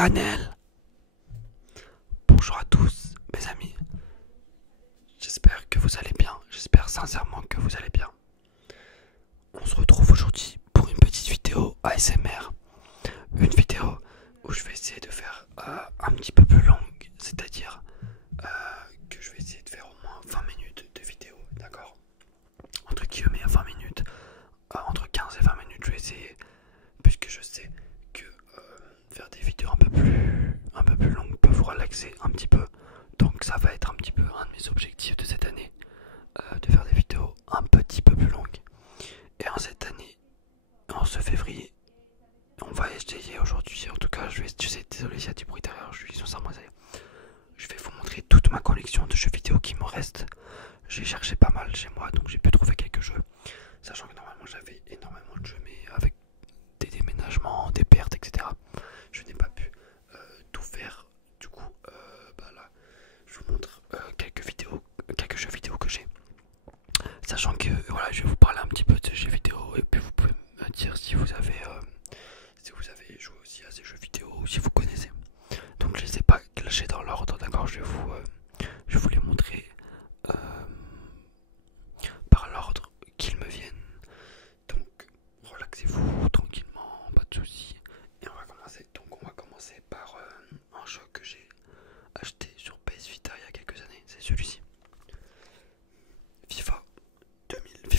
channel. Bonjour à tous mes amis, j'espère que vous allez bien, j'espère sincèrement que vous allez bien. On se retrouve aujourd'hui pour une petite vidéo ASMR, une vidéo où je vais essayer de faire un petit peu plus longue, c'est-à-dire que je vais essayer de faire au moins 20 minutes de vidéo, d'accord? Entre guillemets 20 minutes, entre 15 et 20 minutes je vais essayer, puisque je sais que faire des vidéos un peu plus longues peut vous relaxer un petit peu. Donc ça va être un petit peu un de mes objectifs de cette année, de faire des vidéos un petit peu plus longues. Et en cette année, en ce février, on va essayer aujourd'hui, en tout cas je sais, désolé s'il y a du bruit derrière, je suis sincèrement désolé. Je vais vous montrer toute ma collection de jeux vidéo qui me reste. J'ai cherché pas mal chez moi, donc j'ai pu trouver quelques jeux. Sachant que normalement j'avais énormément de jeux, mais avec des déménagements, des pertes, etc. Je n'ai pas pu tout faire. Du coup, là, je vous montre quelques jeux vidéo que j'ai. Sachant que voilà, je vais vous parler un petit peu de ces jeux vidéo et puis vous pouvez me dire si vous avez joué aussi à ces jeux vidéo ou si vous connaissez. Donc je les ai pas clashés dans l'ordre, d'accord, je vais vous les montrer par l'ordre qu'ils me viennent. Donc relaxez-vous tranquillement, pas de soucis. Et on va commencer. Donc on va commencer par un jeu que j'ai acheté sur PS Vita il y a quelques années, c'est celui-ci. FIFA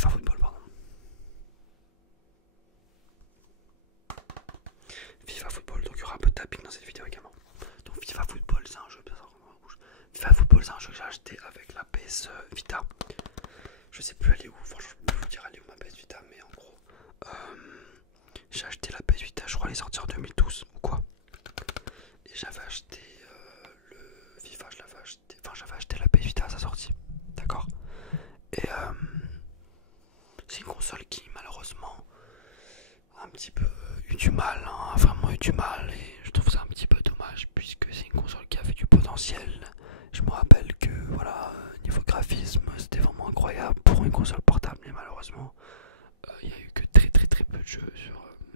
Football, pardon. FIFA Football, donc il y aura un peu de tapping dans cette vidéo également. Donc FIFA Football, c'est un jeu bien sûr. FIFA Football, c'est un jeu que j'ai acheté avec la PS Vita. Je sais plus aller où, franchement je peux vous dire aller où ma PS Vita, mais en gros, j'ai acheté la PS Vita, je crois elle est sortie en 2012 ou quoi. Et j'avais acheté le FIFA, j'avais acheté la PS Vita à sa sortie, d'accord. Et c'est une console qui malheureusement a un petit peu eu du mal, hein, a vraiment eu du mal, et je trouve ça un petit peu dommage puisque c'est une console qui avait du potentiel. Je me rappelle que voilà, niveau graphisme c'était vraiment incroyable pour une console portable, mais malheureusement il n'y a eu que très peu de jeux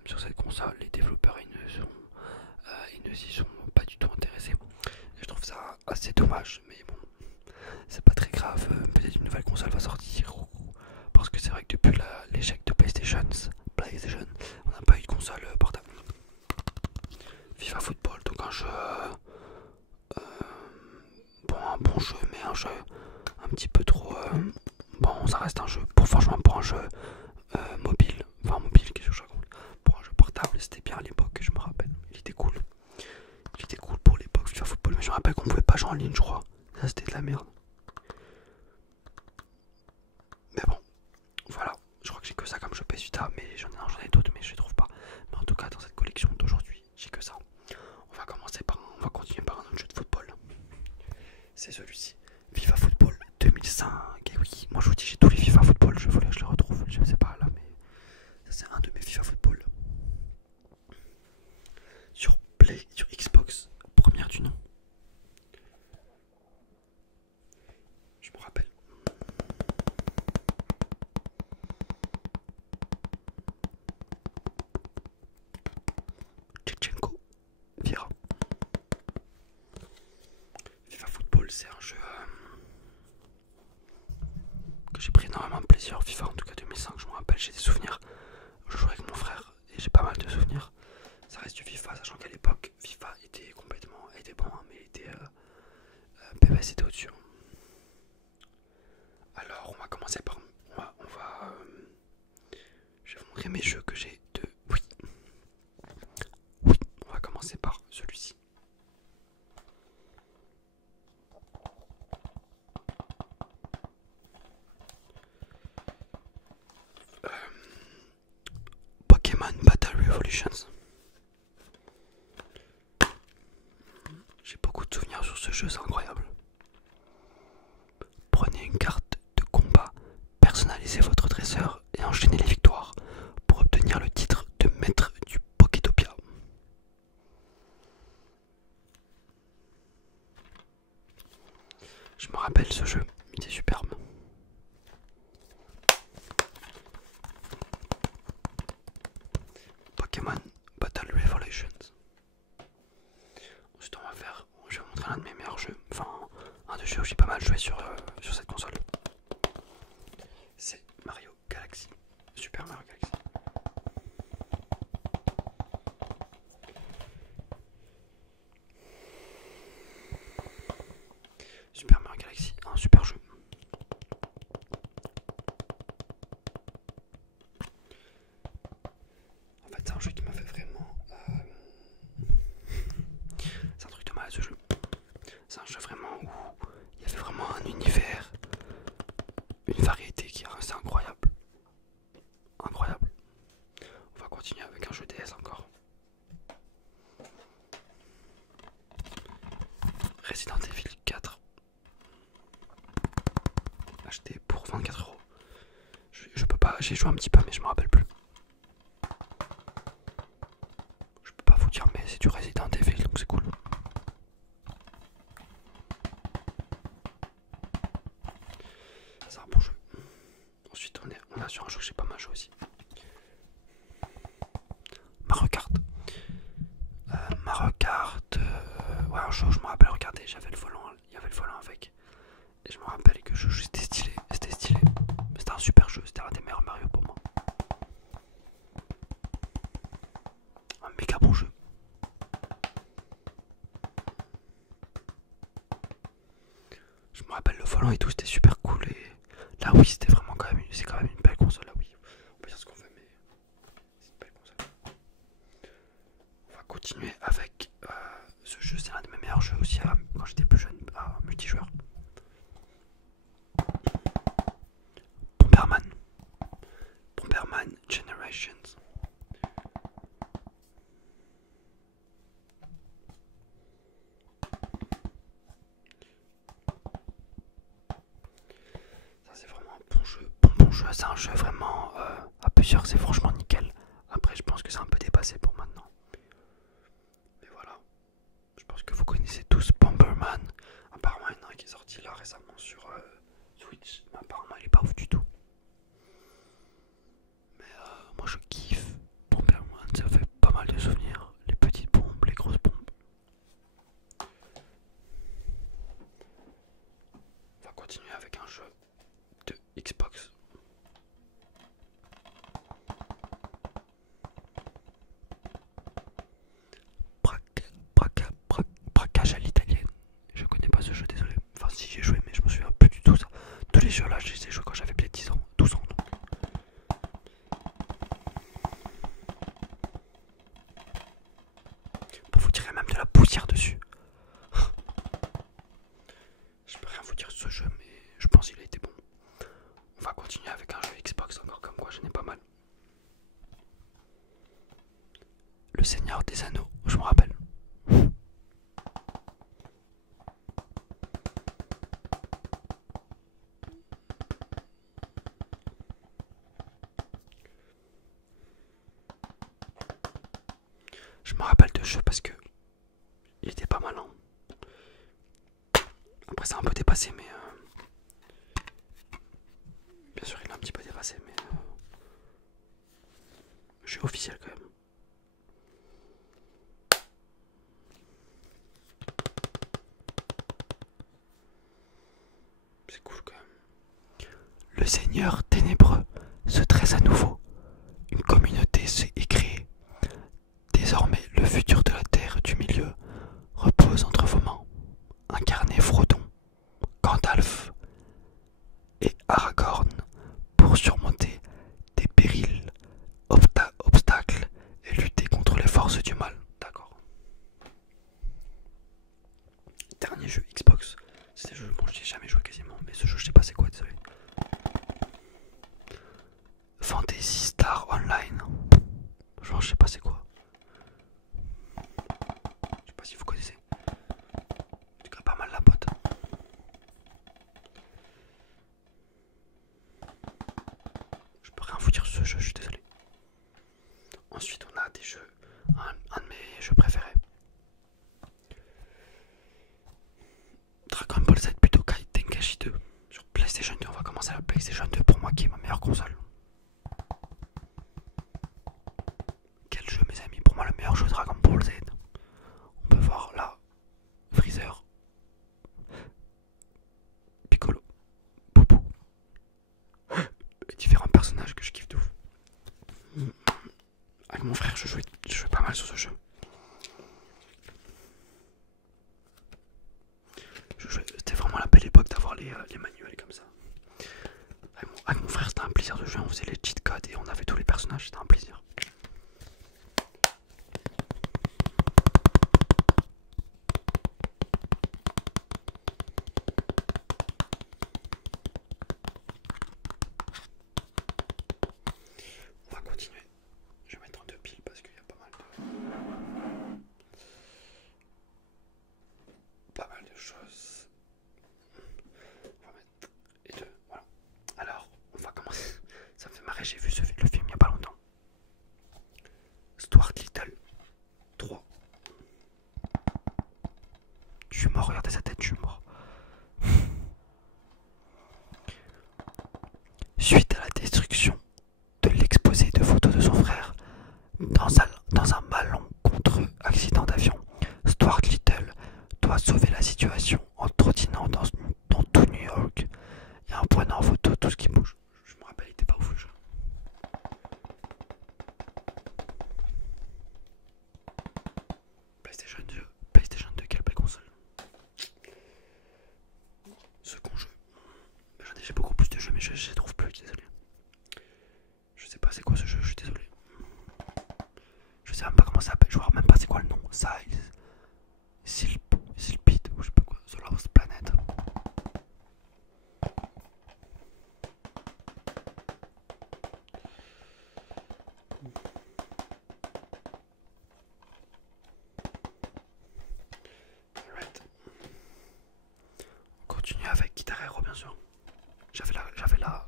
sur cette console. Les développeurs ils ne s'y sont pas du tout intéressés. Et je trouve ça assez dommage, mais bon, c'est pas très grave. Peut-être une nouvelle console va sortir, parce que c'est vrai que depuis l'échec de PlayStation, on n'a pas eu de console portable. FIFA Football, donc un jeu, un bon jeu, mais un jeu un petit peu trop. Bon, ça reste un jeu, franchement, pour un jeu mobile, qu'est-ce que je raconte, pour un jeu portable, c'était bien à l'époque, je me rappelle. Il était cool pour l'époque FIFA Football, mais je me rappelle qu'on pouvait pas jouer en ligne, je crois. Ça, c'était de la merde. Mais bon, voilà, je crois que j'ai que ça comme jeu PS Vita, mais j'en ai d'autres, mais je les trouve pas. Mais en tout cas, dans cette collection d'aujourd'hui, j'ai que ça. On va continuer par un autre jeu de football. C'est celui-ci, FIFA Football 2005. Et oui, moi je vous dis, j'ai tous les FIFA Football, je voulais que je les retrouve, je sais pas là, mais ça c'est un de mes FIFA Football. Sur Xbox, première du nom. Je me rappelle. Tchechenko, Vira. FIFA Football, c'est un jeu que j'ai pris énormément de plaisir. FIFA en tout cas 2005, je me rappelle, j'ai des souvenirs. Je jouais avec mon frère et j'ai pas mal de souvenirs. Ça reste du FIFA, sachant qu'à l'époque, FIFA était bon, hein, mais PES était au-dessus. Alors, on va commencer par. Je vais vous montrer mes jeux que j'ai de. Oui, on va commencer par celui-ci. Pokémon Battle Revolutions. J'ai beaucoup de souvenirs sur ce jeu, c'est incroyable. Prenez une carte de combat, personnalisez votre dresseur et enchaînez les victoires pour obtenir le titre de maître du Pokétopia. Je me rappelle ce jeu, il était superbe. Pokémon Battle Revolutions. où j'ai pas mal joué sur cette console, c'est Mario Galaxy. Super Mario Galaxy. Super Mario Galaxy, un super jeu. En fait, c'est un jeu qui m'a fait vraiment. C'est un truc de mal ce jeu. C'est un jeu vraiment où il y avait vraiment un univers, une variété qui est incroyable. Incroyable. On va continuer avec un jeu DS encore. Resident Evil 4. Acheté pour 24 €. Je peux pas, j'ai joué un petit peu mais je me rappelle plus. Je peux pas vous dire mais c'est du Resident Evil donc c'est cool. C'est un bon jeu. Ensuite on a sur un jeu que j'ai pas mal joué aussi. Mario Kart. Mario Kart, ouais, un jeu, je me rappelle, regardez, j'avais le volant, il y avait le volant avec. Et je me rappelle que c'était stylé, c'était stylé. C'était un super jeu, c'était un des meilleurs Mario pour moi. Un méga bon jeu. Je me rappelle le volant et tout, c'était super cool. Et là, oui, c'était vraiment quand même, c'est quand même une belle console, là, oui. On peut dire ce qu'on veut, mais c'est une belle console. On va continuer avec ce jeu, c'est l'un de mes meilleurs jeux aussi quand j'étais plus jeune, multijoueur. Bomberman. Bomberman Generations. Ça c'est vraiment un bon jeu. Bon jeu, c'est un jeu vraiment à plusieurs, c'est franchement nickel. Après je pense que c'est un peu dépassé pour maintenant. Mais voilà. Je pense que vous connaissez tous Bomberman. Apparemment il y en a un qui est sorti là récemment sur Switch. Mais apparemment il est pas ouf du tout. Mais moi je kiffe Bomberman, ça fait pas mal de souvenirs. Les petites bombes, les grosses bombes. On va continuer avec un jeu de Xbox. Braquage à l'italienne. Je connais pas ce jeu, désolé. Enfin si j'ai joué mais je me souviens plus du tout ça. Tous les jeux là je les ai joués quand j'avais peut-être 10 ans, 12 ans donc. Pour vous dire même de la poussière dessus. Je peux rien vous dire sur ce jeu mais je pense qu'il a été bon. On va continuer avec un jeu Xbox encore comme quoi j'en ai pas mal. Le Seigneur des Anneaux, je me rappelle. Je me rappelle de ce jeu parce que il était pas mal. Hein. Après c'est un peu dépassé mais bien sûr il est un petit peu dépassé mais jeu officiel quand même. C'est cool quand même. Le Seigneur ténébreux se dresse à nouveau. Une communauté est créée. Désormais, le futur de la Terre du Milieu repose entre vos mains. Incarnez Frodon, Gandalf et Aragorn pour surmonter des périls, obstacles et lutter contre les forces du mal. D'accord. Dernier jeu Xbox. C'est un jeu bon, je n'ai jamais joué quasiment, mais ce jeu je sais pas c'est quoi, désolé. Fantasy Star Online. Genre je sais pas c'est quoi. Je sais pas si vous connaissez. En tout cas pas mal la pote. Je peux rien vous dire sur ce jeu, je suis désolé. Ensuite on a des jeux, un de mes jeux préférés. Dragon Ball Z Budokai Tenkaichi 2 sur PlayStation 2. On va commencer à la PlayStation 2 pour moi qui est ma meilleure console. Quel jeu mes amis, pour moi le meilleur jeu Dragon Ball Z. On peut voir là Freezer. mon frère, je jouais pas mal sur ce jeu. C'était vraiment la belle époque d'avoir les manuels comme ça. Avec mon frère, c'était un plaisir de jouer. On faisait les cheat codes et on avait tous les personnages. C'était un plaisir. On va continuer. Je vais mettre en deux piles parce qu'il y a pas mal de choses. On va mettre les deux. Voilà. Alors, on va commencer. Ça me fait marrer. J'ai vu le film il y a pas longtemps. Stuart Little 3. Je suis mort. Regardez sa tête. Je suis mort. Suite à la destruction de l'exposé de photos de son frère dans un malencontreux accident d'avion, Stuart Little doit sauver la situation en trottinant dans tout New York et en prenant en photo tout ce qui bouge. Je me rappelle, il était pas ouf le jeu. PlayStation 2, quelle belle console. Second jeu. J'ai beaucoup plus de jeux, mais je les trouve plus, désolé. Je sais pas c'est quoi ce jeu, je suis désolé. Je sais même pas comment ça s'appelle, je vois même pas c'est quoi le nom. Silpid ou je sais pas quoi, The Lost Planet. Alright. On continue avec Guitar Hero bien sûr.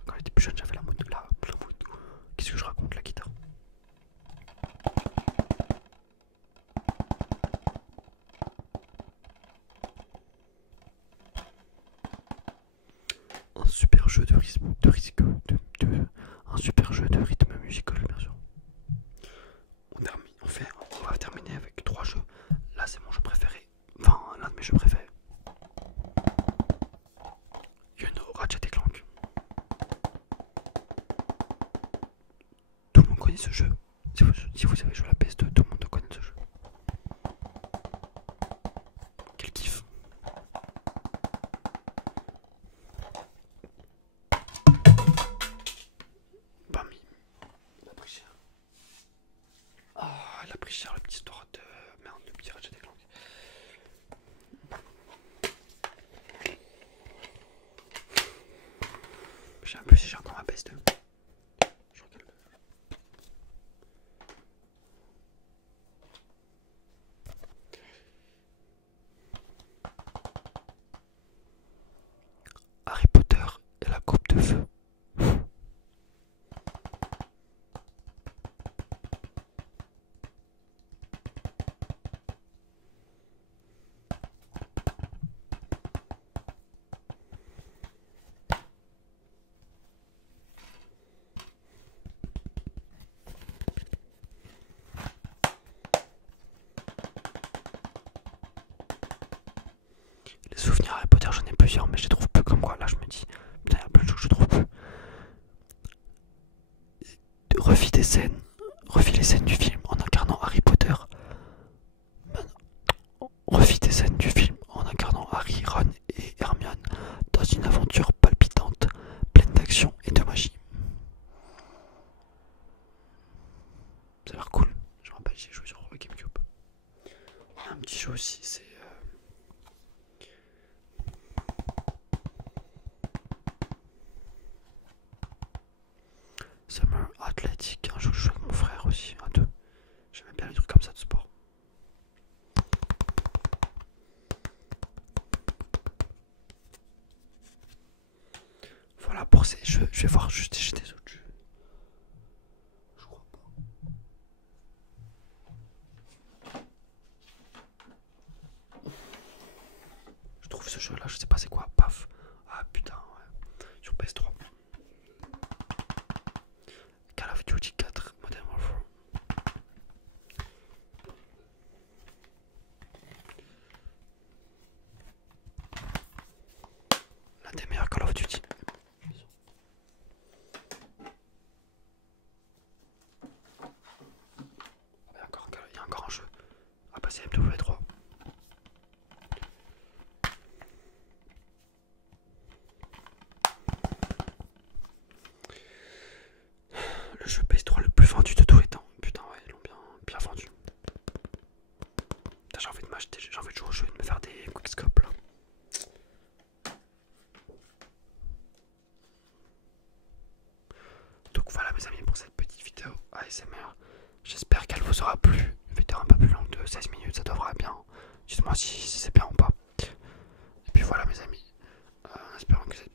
Quand j'étais plus jeune, j'avais la moto. Qu'est-ce que je raconte, la guitare? Un super jeu un super jeu de rythme musical, bien sûr. On va terminer avec 3 jeux. Là, c'est mon jeu préféré. Enfin, l'un de mes jeux préférés. You know, Ratchet & Clank. Tout le monde connaît ce jeu. Si vous avez joué à la PS2, tout le monde connaît ce jeu. Quel kiff. Bami. Il a pris cher. Ah, elle a pris cher le petit store de... Merde, le petit Ratchet & Clank. Je sais un peu si j'ai encore ma PS2. Je regarde. Harry Potter et la coupe de feu. Les souvenirs Harry Potter, j'en ai plusieurs, mais je les trouve plus comme quoi. Là, je me dis, putain, il y a plein de choses que je trouve plus. Refis les scènes du film en incarnant Harry Potter. Refis des scènes du film en incarnant Harry, Ron et Hermione dans une aventure palpitante, pleine d'action et de magie. Ça a l'air cool. Je me rappelle, j'ai joué sur GameCube. Un petit jeu aussi, c'est... Summer Athletic, un jeu que je joue avec mon frère aussi, à deux. J'aimais bien les trucs comme ça de sport. Voilà pour ces jeux, je vais voir juste si j'ai des autres jeux. Je crois pas. Je trouve ce jeu là, je sais pas c'est quoi, paf. Ah putain, ouais. Sur PS3. Call of Duty 4, Modern Warfare. L'un des meilleurs Call of Duty. ASMR. J'espère qu'elle vous aura plu. Une vidéo un peu plus longue de 16 minutes, ça devra bien. Dites-moi si c'est bien ou pas. Et puis voilà mes amis, en espérant que cette